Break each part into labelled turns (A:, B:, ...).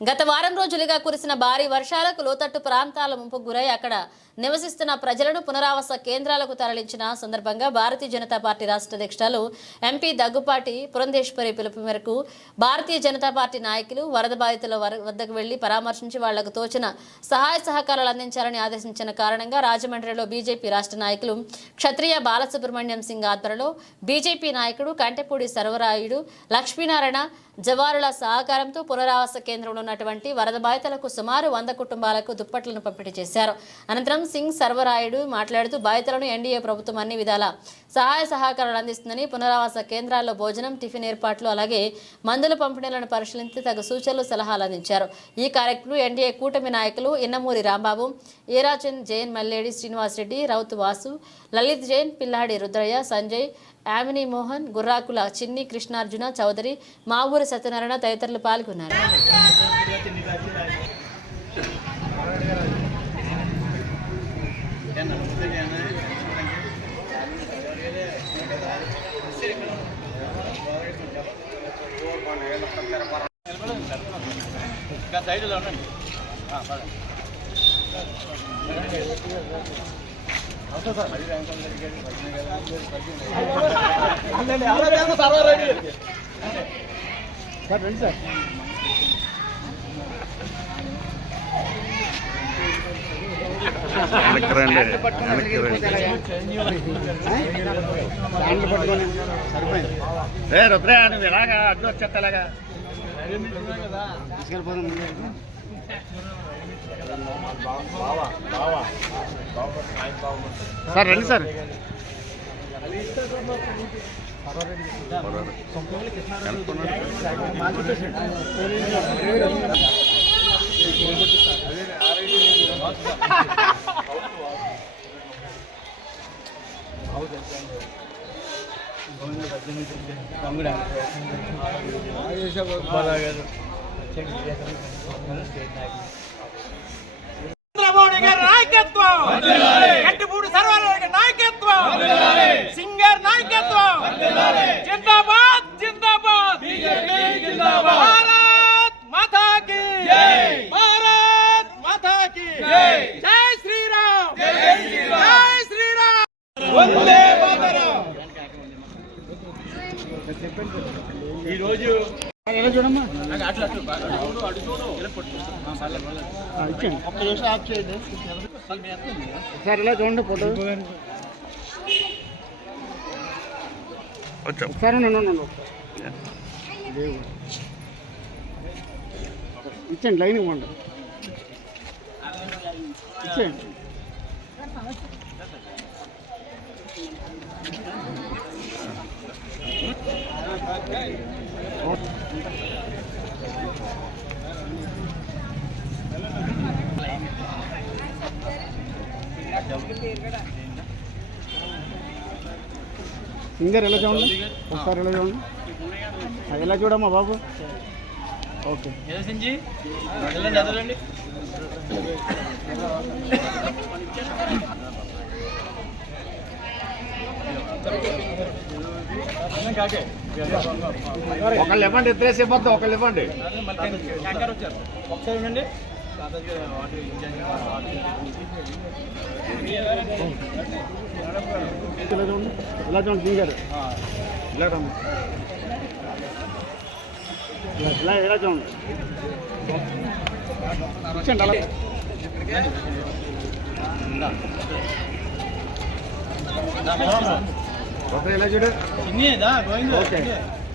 A: గత వారం రోజులుగా కురిసిన భారీ వర్షాలకు లోతట్టు ప్రాంతాల ముంపు గురై అక్కడ నివసిస్తున్న ప్రజలను పునరావాస కేంద్రాలకు తరలించిన సందర్భంగా భారతీయ జనతా పార్టీ రాష్ట్ర అధ్యక్షురాలు ఎంపీ దగ్గుపాటి పురంధేశ్వరి పిలుపు మేరకు భారతీయ జనతా పార్టీ నాయకులు వరద బాధితుల వర- వద్దకు వెళ్ళి పరామర్శించి వాళ్ళకు తోచిన సహాయ సహకారాలు అందించాలని ఆదేశించిన కారణంగా రాజమండ్రిలో బీజేపీ రాష్ట్ర నాయకులు క్షత్రియ బాలసుబ్రహ్మణ్యం సింగ్ ఆధ్వర్యంలో బీజేపీ నాయకుడు కంటెపూడి సర్వరాయుడు లక్ష్మీనారాయణ జవారుల సహకారంతో పునరావాస కేంద్రంలో ఉన్నటువంటి వరద బాధితులకు సుమారు వంద కుటుంబాలకు దుప్పట్లను పంపిణీ చేశారు. అనంతరం సింగ్ సర్వరాయుడు మాట్లాడుతూ బాధితులను ఎన్డీఏ ప్రభుత్వం అన్ని విధాల సహాయ సహకారాలు అందిస్తుందని పునరావాస కేంద్రాల్లో భోజనం టిఫిన్ ఏర్పాట్లు అలాగే మందుల పంపిణీలను పరిశీలించి తగు సూచనలు సలహాలు అందించారు. ఈ కార్యక్రమం ఎన్డీఏ కూటమి నాయకులు ఇన్నమూరి రాంబాబు ఈరాచంద్ జైన్ మల్లేడి శ్రీనివాసరెడ్డి రౌత్ వాసు లలిత్ జైన్ పిల్లాడి రుద్రయ్య సంజయ్ యామిని మోహన్ గుర్రాకుల చిన్ని కృష్ణార్జున చౌదరి మావూరి సత్యనారాయణ తదితరులు పాల్గొన్నారు.
B: సైడ్లో ఉండండి.
C: వెనక్కి రండి. వెనక్కి రండి రే రుద్ర నువ్వు ఇలాగా అడ్డు వచ్చేత్తలాగా సార్ రండి సార్.
D: చంద్రబాబు గారి నాయకత్వం గట్టిపూడి గారి నాయకత్వం. సింగర్ నాయకత్వం. జిందాబాద్ జిందాబాద్. భారత్ మాతా కి భారత్ మాతా కి జై. శ్రీరామ్. జై శ్రీరామ్. వందే మాతరం.
C: సార్ ఇలా చూడండి ఫోటో వచ్చాం
E: ఒకసారి నన్ను నన్ను ఇచ్చేయండి లైన్ ఇవ్వండి ఇచ్చేయండి సింగర్ ఎలా చూడండి ఒకసారి ఎలా చూడండి ఎలా చూడమ్మా బాబు ఓకే
C: ఒకళ్ళు ఇవ్వండి ఇద్దరేసి ఇవ్వద్దు ఒకళ్ళు ఇవ్వండి
B: ఒకసారి ఉండండి
E: ఎలా చూడండి ఎలా చూడండి సింగర్ ఇలా రమ్మ ఇలా- ఇలా ఎలా చూడండి ఇచ్చండి అలా ఎలా చూడు ఓకే.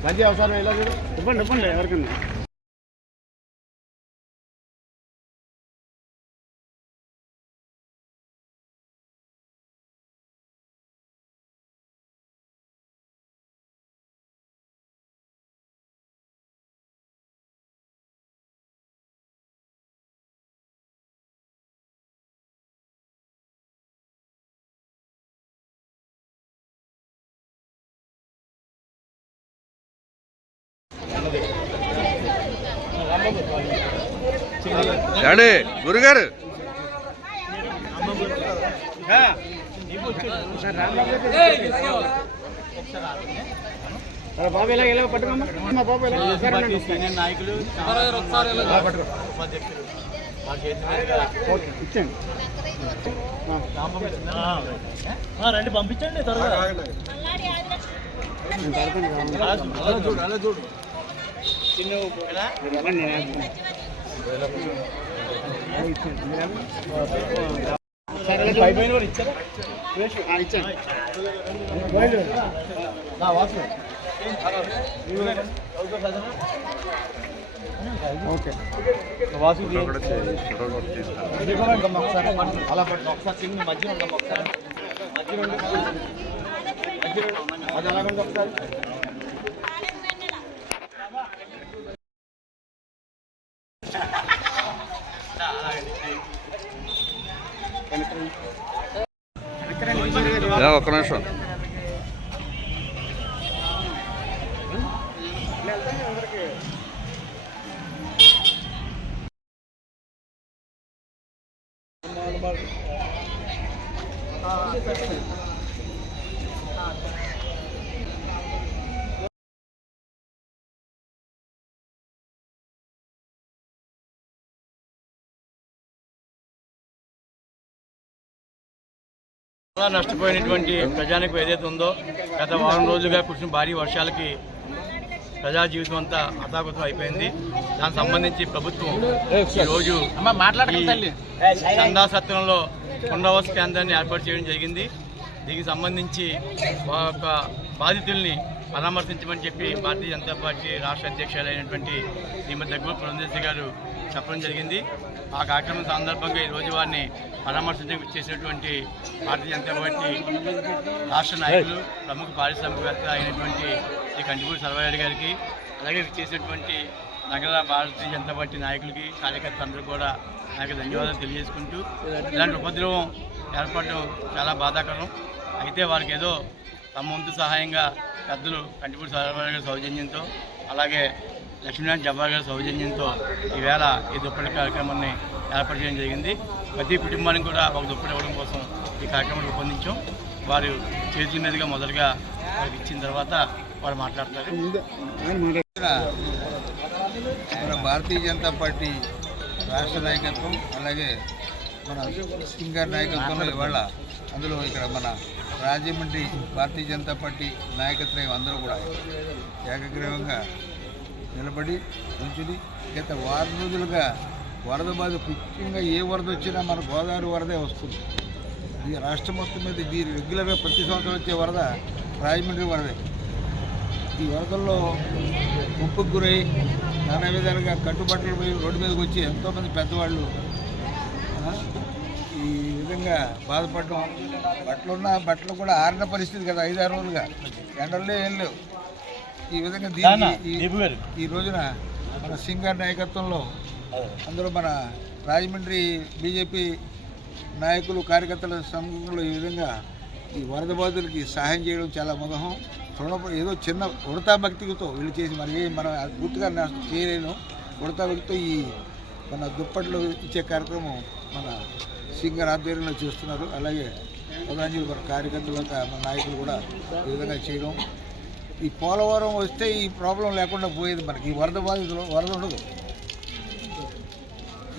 E: సంజయ్ ఒకసారి ఎలా చూడు? ఇవ్వండి ఇవ్వండి ఎవరికన్నా.
C: ఏమండి గురుగారు.
E: బాబు ఇలా పట్టుకోమ్మా బాబు
B: నాయకులు రండి. పంపించండి త్వరగా
E: నేను తరపున కావాలి.
B: అలా చూడు అలా చూడు
E: మీరు ఓకే
B: వాసు అలా పట్టు ఒకసారి మధ్యలో ఒకసారి మధ్యలో అది అలాగ ఒకసారి ఒకసారి
C: ఒక్క నిమిషం
B: చాలా నష్టపోయినటువంటి ప్రజానికి ఏదైతే ఉందో గత వారం రోజులుగా కురిసిన భారీ వర్షాలకి ప్రజా జీవితం అంతా అతాకుతం అయిపోయింది. దానికి సంబంధించి ప్రభుత్వం ఈరోజు చందా సత్రంలో పునరావాస కేంద్రాన్ని ఏర్పాటు చేయడం జరిగింది. దీనికి సంబంధించి మా యొక్క బాధితుల్ని పరామర్శించమని చెప్పి భారతీయ జనతా పార్టీ రాష్ట్ర అధ్యక్షులైనటువంటి శ్రీమతి దగ్గర పురంధేశ్వరి గారు చెప్పడం జరిగింది. ఆ కార్యక్రమం సందర్భంగా ఈ రోజు వారిని పరామర్శించి చేసినటువంటి భారతీయ జనతా పార్టీ రాష్ట్ర నాయకులు ప్రముఖ పారిశ్రామికవేత్త అయినటువంటి శ్రీ కంటిపూడి సర్వారెడ్డి గారికి అలాగే చేసినటువంటి నగర భారతీయ జనతా పార్టీ నాయకులకి కార్యకర్తలందరూ కూడా నాకు ధన్యవాదాలు తెలియజేసుకుంటూ ఇలాంటి ఉపద్రవం ఏర్పడడం చాలా బాధాకరం. అయితే వారికి ఏదో తమ వంతు సహాయంగా పెద్దలు కంటిపూడి సర్వారెడ్డి గారి సౌజన్యంతో అలాగే లక్ష్మీనారాయణ జబ్బార్ గారి సౌజన్యంతో ఈవేళ ఈ దుప్పటి కార్యక్రమాన్ని ఏర్పాటు చేయడం జరిగింది. ప్రతి కుటుంబానికి కూడా ఒక దుప్పటి ఇవ్వడం కోసం ఈ కార్యక్రమం రూపొందించాం. వారు చేతుల మీదుగా మొదలుగా వారికి ఇచ్చిన తర్వాత వారు మాట్లాడతారు.
F: మన భారతీయ జనతా పార్టీ రాష్ట్ర నాయకత్వం అలాగే మన సింగర్ నాయకత్వంలో ఇవాళ అందులో ఇక్కడ మన రాజమండ్రి భారతీయ జనతా పార్టీ నాయకత్వం అందరూ కూడా ఏకగ్రీవంగా నిలబడి నుంచుని గత వారం రోజులుగా వరద బాధ ముఖ్యంగా ఏ వరద వచ్చినా మన గోదావరి వరదే వస్తుంది. ఈ రాష్ట్రం మొత్తం మీద ఇది రెగ్యులర్గా ప్రతి సంవత్సరం వచ్చే వరద రాజమండ్రి వరదే. ఈ వరదల్లో ముప్పుకు గురై నానా విధాలుగా కట్టుబట్టలు పోయి రోడ్డు మీదకి వచ్చి ఎంతోమంది పెద్దవాళ్ళు ఈ విధంగా బాధపడడం. బట్టలున్న బట్టలు కూడా ఆరిన పరిస్థితి కదా ఐదారు రోజులుగా. ఎండల్లో ఏం లేవు. ఈ విధంగా దీన్ని ఈ రోజున మన సింగర్ నాయకత్వంలో అందులో మన రాజమండ్రి బీజేపీ నాయకులు కార్యకర్తల సమూహంలో ఈ విధంగా ఈ వరద బాధితులకి సహాయం చేయడం చాలా మొదహం. తృణ ఏదో చిన్న ఉడతా భక్తితో వీళ్ళు చేసి మరి మనం గుర్తుగా చేయలేను ఉడతా భక్తితో ఈ మన దుప్పట్లు ఇచ్చే కార్యక్రమం మన సింగర్ ఆధ్వర్యంలో చేస్తున్నారు. అలాగే ఉదాహరణ మన కార్యకర్తలు మన నాయకులు కూడా ఈ విధంగా చేయడం. ఈ పోలవరం వస్తే ఈ ప్రాబ్లం లేకుండా పోయేది మనకి. ఈ వరద బాధితులు వరద ఉండదు.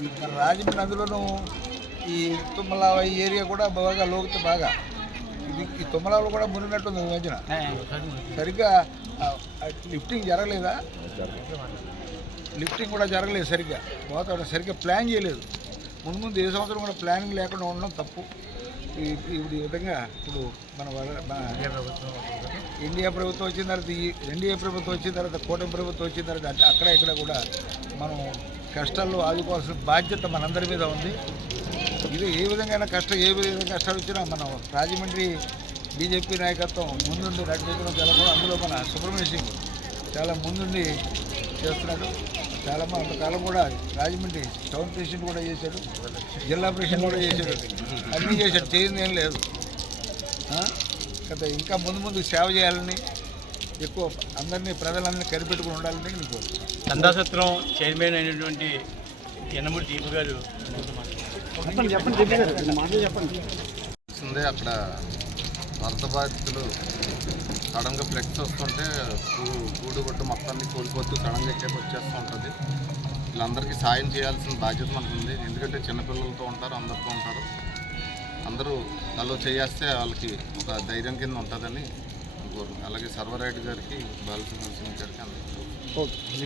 F: ఈ మన రాజమండ్రి అందులోనూ ఈ తుమ్మలావ ఈ ఏరియా కూడా బాగా లోకితే బాగా. ఇది ఈ తుమ్మలావలో కూడా మునిగినట్టుంది మధ్యన. సరిగ్గా లిఫ్టింగ్ జరగలేదా? లిఫ్టింగ్ కూడా జరగలేదు సరిగ్గా. పోతాడు సరిగ్గా ప్లాన్ చేయలేదు. ముందు ముందు ఏ సంవత్సరం కూడా ప్లానింగ్ లేకుండా ఉండడం తప్పు. ఈ ఇప్పుడు ఈ విధంగా ఇప్పుడు మన ఇండియా ప్రభుత్వం వచ్చిన తర్వాత ఈ ఎన్డీఏ ప్రభుత్వం వచ్చిన తర్వాత కూటమి ప్రభుత్వం వచ్చిన తర్వాత అక్కడ ఇక్కడ కూడా మనం కష్టాల్లో ఆదుకోవాల్సిన బాధ్యత మనందరి మీద ఉంది. ఇది ఏ విధంగా కష్టం ఏ విధంగా కష్టాలు వచ్చినా మనం రాజమండ్రి బీజేపీ నాయకత్వం ముందుండి నడిపించడం చాలా కూడా అందులో మన సుబ్రహ్మణ్య సింగ్ చాలా ముందుండి చేస్తున్నాడు. చాలా మంది అంతకాలం కూడా రాజమండ్రి టౌన్ ప్రెసిడెంట్ కూడా చేశాడు జిల్లా ప్రెసిడెంట్ కూడా చేశాడు. అన్నీ చేశాడు. చేయింది ఏం లేదు. కదా ఇంకా ముందు ముందు సేవ చేయాలని ఎక్కువ అందరినీ ప్రజలందరినీ కనిపెట్టుకుని ఉండాలని నీకు
B: చందాసత్రం చైర్మన్ అయినటువంటి యనమూరి దీపు గారు
E: చెప్పండి చెప్పండి చెప్పి గారు రెండు మాటలు చెప్పండి.
F: వస్తుంది అక్కడ వరద బాధితులు
G: సడన్గా ఫ్లెక్స్ వస్తుంటే గూడు గుట్ట మొత్తాన్ని కోల్పోతూ సడన్గా ఇక్కడికి వచ్చేస్తూ ఉంటుంది. వీళ్ళందరికీ సాయం చేయాల్సిన బాధ్యత మనకు ఉంది ఎందుకంటే చిన్నపిల్లలతో ఉంటారు అందరితో ఉంటారు. అందరూ తలో చేయేస్తే వాళ్ళకి ఒక ధైర్యం కింద ఉంటుందని కోరు అలాగే సర్వరాయుడు గారికి బాలసుబ్రహ్మణ్యం గారికి అందరికీ
E: ఓకే.